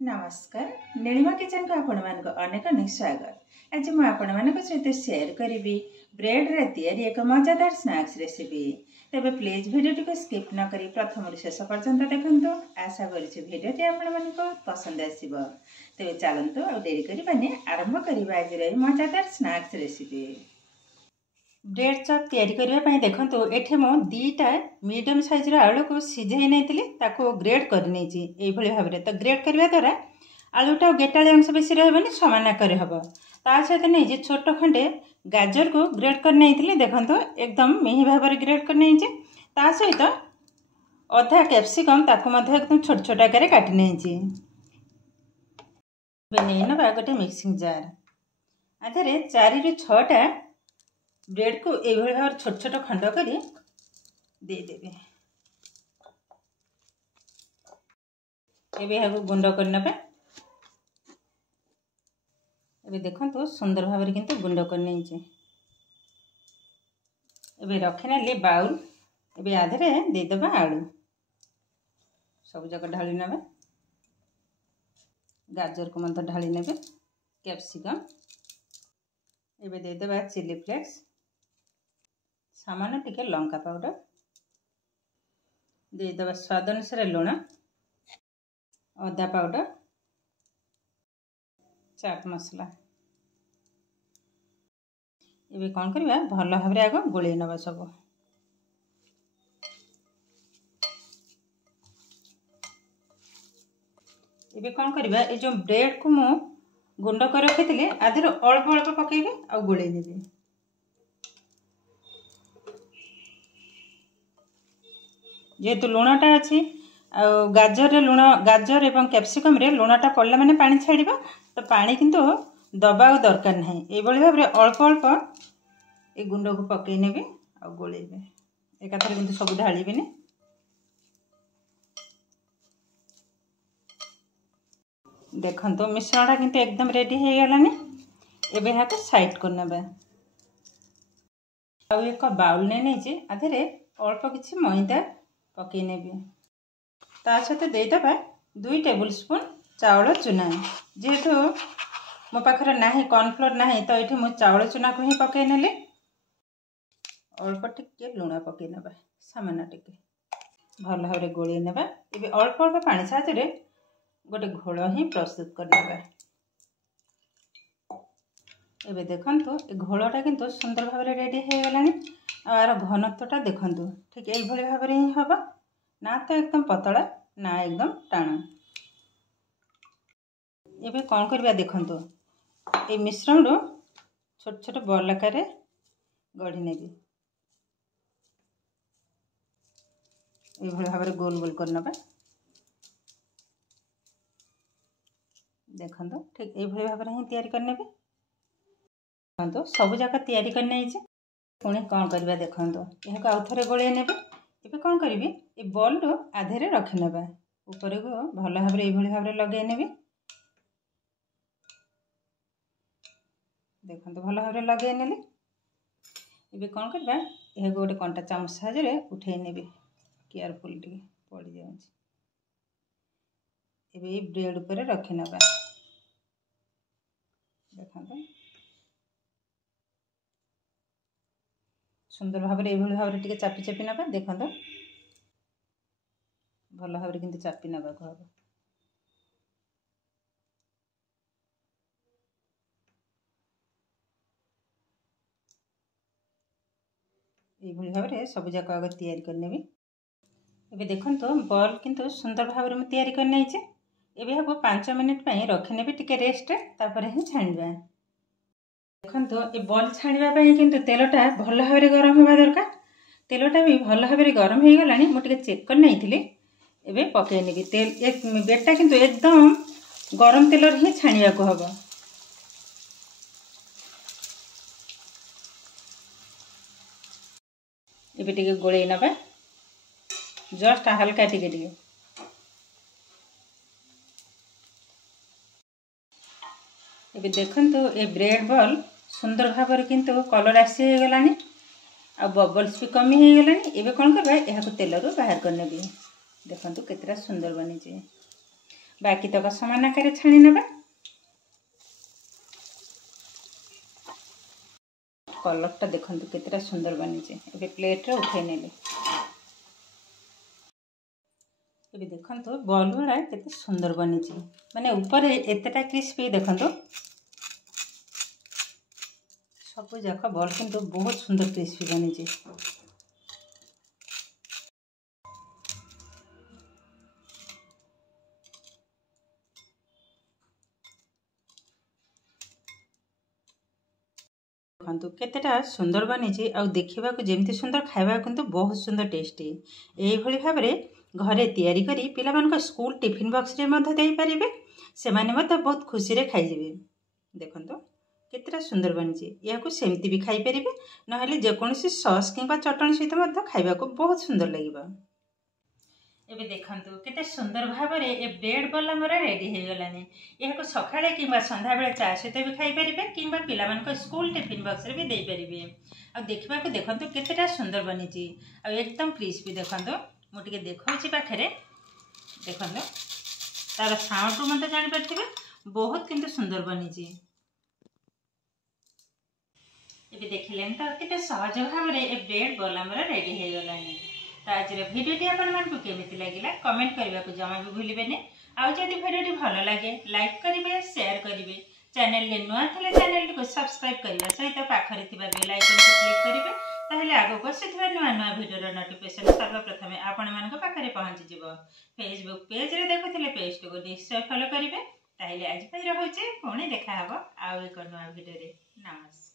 नमस्कार नीलिमा किचन को आपण मान अनेक अनेक स्वागत। आज मुझे आपण मान सहित शेयर करी ब्रेड रे तैयारी एक मजादार स्नैक्स रेसिपी। तेबे प्लीज वीडियो को स्किप न करी प्रथम शेष पर्यंत देखंतु। आशा करी वीडियो आपण मान पसंद आसीबो। तेबे चलंतु आ देरी करिबानी आरंभ करिबा आज रे मजादार स्नैक्स रेसिपी। ब्रेड चप तैयारी करने देखो ये मो दीटा मीडियम साइज आलू को सीझे नहीं ताको ग्रेड करनी भाव में। तो ग्रेड करने द्वारा आलूटा गेटाली अंश बेसी रही समान आकार हम। ता सहित नहीं छोट खंडे गाजर को ग्रेड कर नहीं देखो एकदम मिहि भाव में ग्रेड कर नहीं। ता सहित अधा कैप्सिकम ताको एकदम छोट छोट आकार काटी नहीं। ना गोटे मिक्सिंग जार आधे 4 ରୁ 6टा ब्रेड को यही भाव छोट छोट खंड करी देदेवे। यहाँ गुंड करने देखो सुंदर भाव में किंतु गुंड करने रखी बाउल। ए आधे देदेबा आलू सब जाक ढाली ना। गाजर को मत ढाली ने। कैप्सिकम ए देदेबा चिली फ्लेक्स सामान्य टिके लंका पाउडर देदेबा स्वाद अनुसार लुण अदा पाउडर चाट मसला। ये कौन करवा भल भाव में आग गोल नवा सब। ये कौन करवा ये जो ब्रेड को मु गुंड कर रखी आधे अल्प अल्प पकेबी आ गोल देवी। जेहेतु लुणटा अच्छी गाजर रे लुण गाजर एवं कैप्सिकम रे लुणटा पड़ला माने पानी छाड़ तो पानी किंतु दबा दरकार नहीं। ये भाव में अल्प अल्प ये गुंड को पकई नेबी आ गोलेबे। एकाथरे किंतु सब ढालिबेनी। देखंतो मिश्रणटा किंतु एकदम रेडी हो गलानी। एबे यहाँ साइड करने आ एक बाउल ने नहीं आधे अल्प किसी मैदा पकई नेबी। ता सहित देदेबा 2 टेबल स्पून चाउल चूना। जेहेतु मो पाखरे नाही कॉर्नफ्लोर नाही तो ये मु चाउल चूना को ही पकई नेली। अल्प टिके लुण पकई नेबा सामान्य टिके भल भाव में गोल नेबा। ये अल्प अल्प पानी साहाय्य गोटे घोल ही प्रस्तुत करनेबा। एबे देखंतु ए घोलटा किंतु सुंदर भाव में रेडी हो गलानी। आर घनत्वटा देखंतु ठीक यही भाव में ही हम ना तो एकदम पतला ना एकदम टाण। एबे कौन करबा देखंतु ए मिश्रण रो छोट छोट बॉल आकार गढ़ी नेबी। ए भाव में गोल गोल करनबा। देखंतु ठीक यही भाव में ही तैयारी करने। देखो सब जाक तैयारी करने पुणी कौन करवा देखो यह आउ थे गोल ने। ये कौन करी ये बॉल रो आधे रखी नवा ऊपर को भल भाव में भाव लगे ने। देखो भल भाव में लगे ने। ये कौन करवा यह गोटे कंटा चामच साहाय्य उठे ने केयरफुल टी पड़ जाए। ब्रेड उपर रखी नवा। देखो सुंदर भाव में यही भाव में चापी चापी नवा। देखो भल भाव में किंतु चापी नवा को हम। यही भाव में सब जाक आगे तैयारी करने। ये देखो बॉल किंतु सुंदर भाव में तैयारी करने। ये 5 मिनिट रखी ने टिके रेस्ट तापर ही छाणवा। देखो ये बॉल छाणवाई किंतु तेलटा भल भाव में गरम होगा दरकार। तेलटा भी भल भाव में गरम हो गलानी। मुझे चेक कर नहीं एबे पकई नेबी तेल। बेटा किंतु एकदम गरम तेल ही छाणिया को हम। एबे टिके गोले नबा जस्ट हल्का टिके टिके। एबे देखंतु ए ब्रेड बॉल सुंदर भाव में किंतु कलर आसी गलानी आ बबल्स भी कमी हो गलानी। एबे कौन करबा यहाँ तेल रू बाहर करने। देखो केतरा सुंदर बनी। बाकी तक समान आकार छाणी नबा। कलरटा देखंतु केतेटा सुंदर बनी ए प्लेट रे उठे नेले। ये देखंतु बॉल वाला केते सुंदर बनी माने ऊपर एतेटा क्रिस्पी देखंतु सब जाक बॉल किंतु बहुत सुंदर क्रिस्पी बनी। देखंतु केतेटा सुंदर बनी आ देखा जमी सुंदर खावा किंतु बहुत सुंदर टेस्टी। यही भाव में घरे तैयारी करी पिलामान स्कूल टिफिन बॉक्स रे मध्य दे पारिबे, से माने मत बहुत खुशी रे खाइबे। देखंतु केतेटा सुंदर बनी या सेमती भी खाई परिबे, नहले जेकोसी सॉस किंबा चटणी सहित मध्य खाइबा को बहुत सुंदर लगिबा। एबे देखंतु केते सुंदर भाव में ए ब्रेड बल मोर रेडी हो गलानी। यह सकाळे किंबा संध्या बेले चा सहित भी खाई परिबे किंबा पिलामान स्कूल टिफिन बॉक्स रे भी दे परिबे। आ देखबा को देखंतु केतेटा सुंदर बनी आ एकदम क्रिस्पी। देखंतु मु टिके देखौछि पाखरे, देखंतु तार साउंड रु मते जानि परथिबे बहुत किंतु सुंदर बनी। एबे देखिलेन तो केते सहज भाव में ए ब्रेड बल मोर रेडी हो गलानी। तो आज भिडियोटी आपको केमिति लगिला कमेंट करने को जमा भी भूलिबेनि। आउ जदि भिडियोटी भल लगे लाइक करेंगे, शेयर करेंगे, चैनल नुआ थे चैनल को सब्सक्राइब करने सहित पाखरे बेल आइकन को क्लिक करेंगे। ताहले आगो आसुथिबा नुआ नुआ भिडियोर नोटिफिकेशन सर्वप्रथम आपण मानक पाखरे पहुंची जिवो। फेसबुक पेज रे देखुथिले पेज को निश्चय फॉलो करेंगे। ताहले आज पई रहउचे पुणी देखा हबो आउ एक नुआ भिडियो रे। नमस्कार।